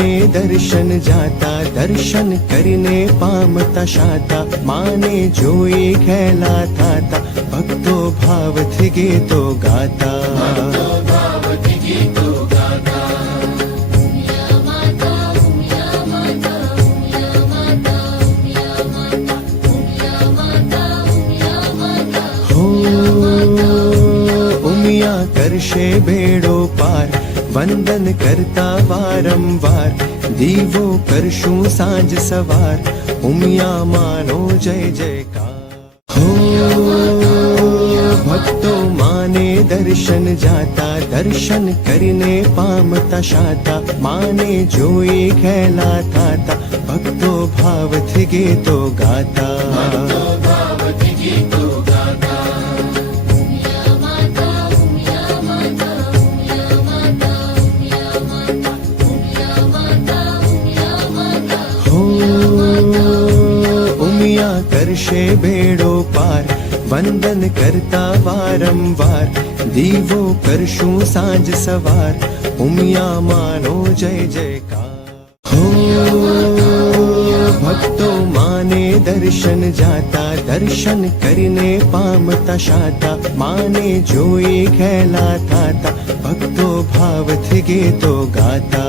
माने दर्शन जाता दर्शन करने पामता शाता माने जोई कहलाता था भक्तो भाव थे गे तो गाता भक्तो भाव करशे बेड़ो पा વંદન કરતા વારંવાર દીવો કરશું સાંજ સવાર ઉમિયા માનો જય જયકાર હો ભક્તો માને દર્શન જાતા દર્શન કરીને પામતા શાતા માને જોઈ ખેલા થાતા ભક્તો ભાવથી ગીતો ગાતા दुनिया करशे भेड़ो पार, वंदन करता वारंवार दीवो करशु साँझ सवार, उमिया मानो जय जयकार। हो, भक्तों माने दर्शन जाता, दर्शन करने पामता शाता माने जो खेला था भक्तो भाव थे गे तो गाता।